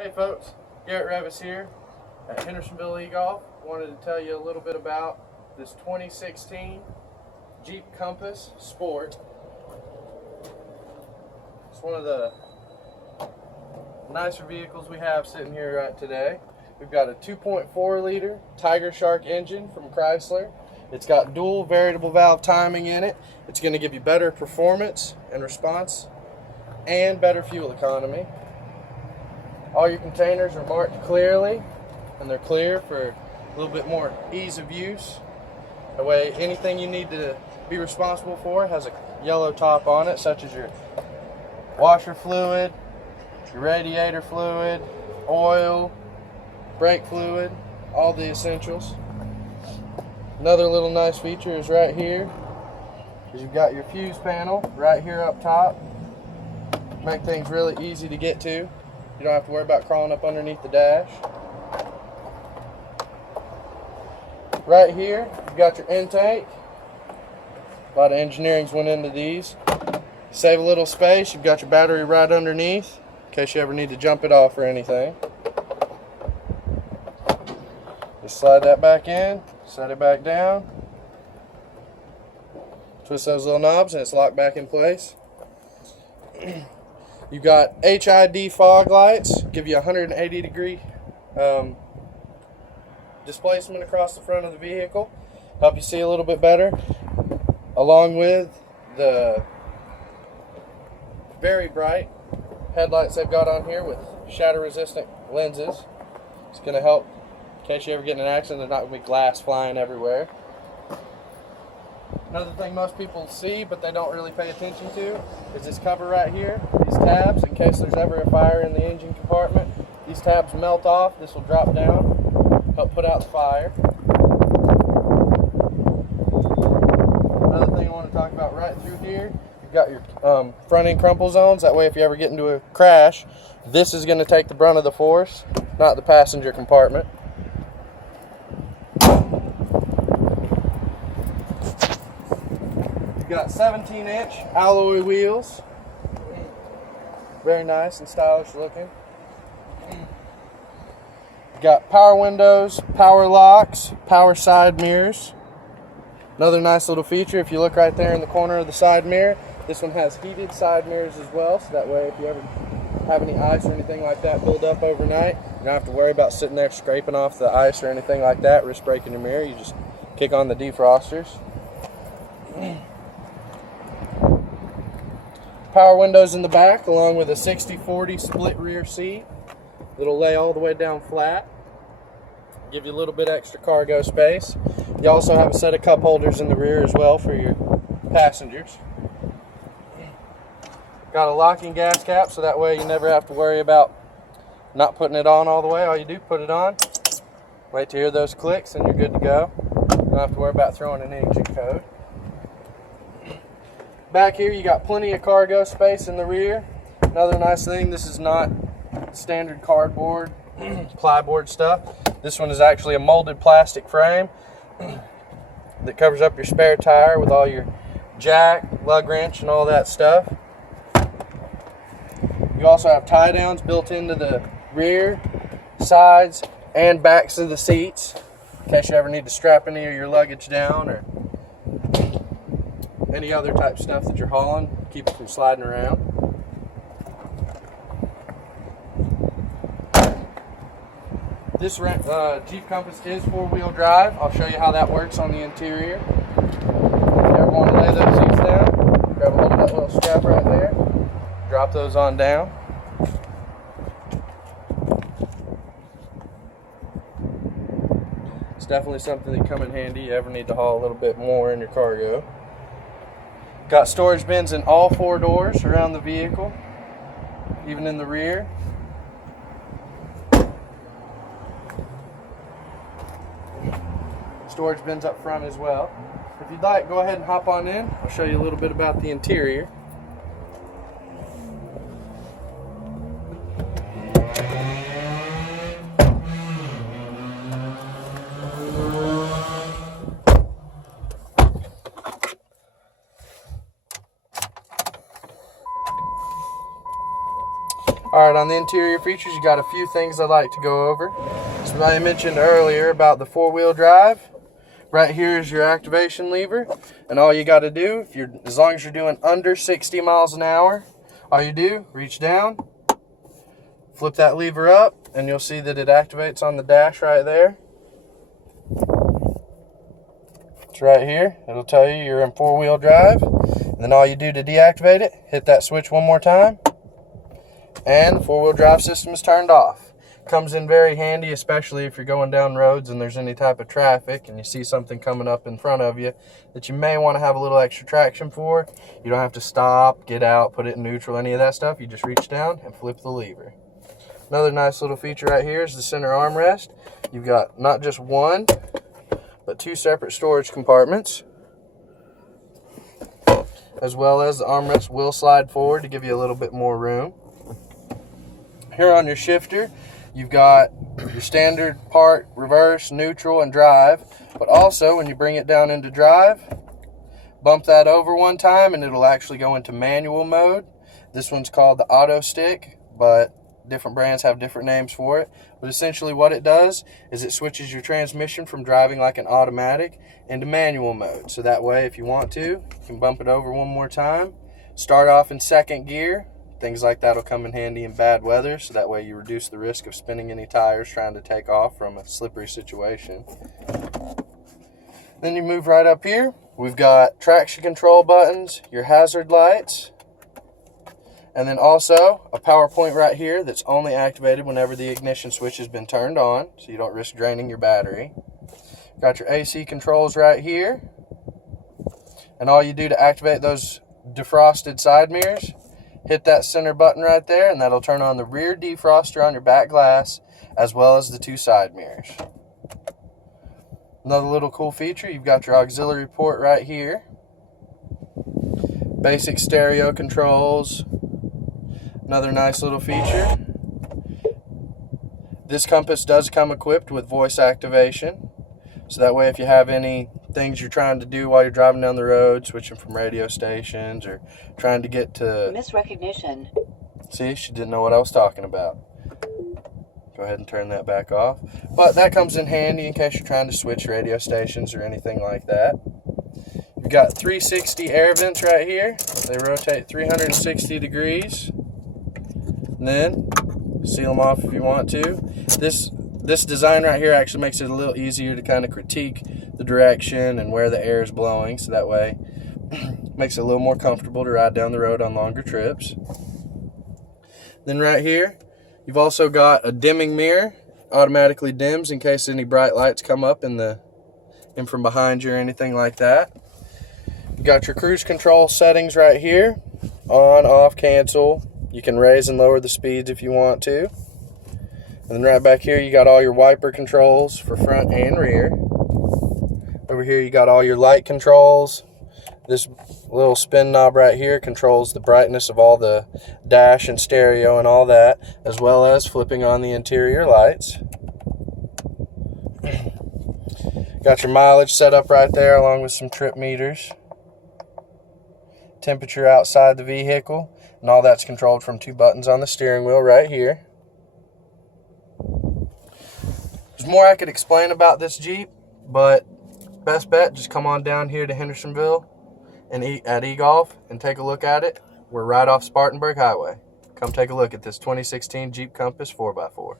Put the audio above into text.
Hey folks, Garrett Revis here at Hendersonville E-Golf. Wanted to tell you a little bit about this 2016 Jeep Compass Sport. It's one of the nicer vehicles we have sitting here right today. We've got a 2.4 liter Tiger Shark engine from Chrysler. It's got dual variable valve timing in it. It's going to give you better performance and response and better fuel economy. All your containers are marked clearly, and they're clear for a little bit more ease of use. That way anything you need to be responsible for has a yellow top on it, such as your washer fluid, your radiator fluid, oil, brake fluid, all the essentials. Another little nice feature is right here, is you've got your fuse panel right here up top. Make things really easy to get to. You don't have to worry about crawling up underneath the dash. Right here, you've got your intake. A lot of engineering's went into these. Save a little space. You've got your battery right underneath in case you ever need to jump it off or anything. Just slide that back in, set it back down. Twist those little knobs and it's locked back in place. You've got HID fog lights, give you 180 degree displacement across the front of the vehicle, help you see a little bit better, along with the very bright headlights they've got on here with shatter resistant lenses. It's going to help in case you ever get in an accident. There's not going to be glass flying everywhere. Another thing most people see but they don't really pay attention to is this cover right here, these tabs, in case there's ever a fire in the engine compartment. These tabs melt off, this will drop down, help put out the fire. Another thing I want to talk about right through here, you've got your front end crumple zones. That way if you ever get into a crash, this is going to take the brunt of the force, not the passenger compartment. Got 17-inch alloy wheels, very nice and stylish looking. Got power windows, power locks, power side mirrors. Another nice little feature, if you look right there in the corner of the side mirror, this one has heated side mirrors as well, so that way if you ever have any ice or anything like that build up overnight, you don't have to worry about sitting there scraping off the ice or anything like that, risk breaking your mirror. You just kick on the defrosters. Power windows in the back, along with a 60-40 split rear seat. It'll lay all the way down flat, give you a little bit extra cargo space. You also have a set of cup holders in the rear as well for your passengers. Got a locking gas cap, so that way you never have to worry about not putting it on all the way. All you do, put it on, wait to hear those clicks, and you're good to go. Don't have to worry about throwing an engine code. Back here you got plenty of cargo space in the rear. Another nice thing, this is not standard cardboard, plyboard stuff. This one is actually a molded plastic frame that covers up your spare tire with all your jack, lug wrench, and all that stuff. You also have tie downs built into the rear, sides, and backs of the seats in case you ever need to strap any of your luggage down or any other type of stuff that you're hauling, keep it from sliding around. This Jeep Compass is four-wheel drive. I'll show you how that works on the interior. If you ever want to lay those seats down, grab a hold of that little strap right there, drop those on down. It's definitely something that come in handy if you ever need to haul a little bit more in your cargo. Got storage bins in all four doors around the vehicle, even in the rear. Storage bins up front as well. If you'd like, go ahead and hop on in. I'll show you a little bit about the interior. All Alright, on the interior features, you got a few things I'd like to go over. So I mentioned earlier about the 4-wheel drive. Right here is your activation lever, and all you got to do, as long as you're doing under 60 miles an hour, all you do, reach down, flip that lever up, and you'll see that it activates on the dash right there. It's right here. It'll tell you you're in 4-wheel drive, and then all you do to deactivate it, hit that switch one more time, and the 4-wheel drive system is turned off. Comes in very handy, especially if you're going down roads and there's any type of traffic and you see something coming up in front of you that you may want to have a little extra traction for. You don't have to stop, get out, put it in neutral, any of that stuff. You just reach down and flip the lever. Another nice little feature right here is the center armrest. You've got not just one, but 2 separate storage compartments, as well as the armrest will slide forward to give you a little bit more room. Here on your shifter, you've got your standard park, reverse, neutral, and drive. But also, when you bring it down into drive, bump that over one time and it'll actually go into manual mode. This one's called the auto stick, but different brands have different names for it. But essentially what it does is it switches your transmission from driving like an automatic into manual mode. So that way, if you want to, you can bump it over one more time, start off in 2nd gear. Things like that will come in handy in bad weather, so that way you reduce the risk of spinning any tires trying to take off from a slippery situation. Then you move right up here. We've got traction control buttons, your hazard lights, and then also a power point right here that's only activated whenever the ignition switch has been turned on, so you don't risk draining your battery. Got your AC controls right here, and all you do to activate those defrosted side mirrors, hit that center button right there, and that'll turn on the rear defroster on your back glass, as well as the 2 side mirrors. Another little cool feature, you've got your auxiliary port right here. Basic stereo controls. Another nice little feature. This compass does come equipped with voice activation, so that way if you have any things you're trying to do while you're driving down the road, switching from radio stations or trying to get to... Misrecognition. See, she didn't know what I was talking about. Go ahead and turn that back off. But that comes in handy in case you're trying to switch radio stations or anything like that. You've got 360 air vents right here. They rotate 360 degrees. And then seal them off if you want to. This design right here actually makes it a little easier to kind of critique the direction and where the air is blowing, so that way makes it a little more comfortable to ride down the road on longer trips. Then right here, you've also got a dimming mirror, automatically dims in case any bright lights come up in from behind you or anything like that. You got your cruise control settings right here, on, off, cancel. You can raise and lower the speeds if you want to. And then right back here, you got all your wiper controls for front and rear. Over here, you got all your light controls. This little spin knob right here controls the brightness of all the dash and stereo and all that, as well as flipping on the interior lights. Got your mileage set up right there, along with some trip meters. Temperature outside the vehicle, and all that's controlled from 2 buttons on the steering wheel right here. There's more I could explain about this Jeep, but best bet, just come on down here to Hendersonville and at eGolf and take a look at it. We're right off Spartanburg Highway. Come take a look at this 2016 Jeep Compass 4x4.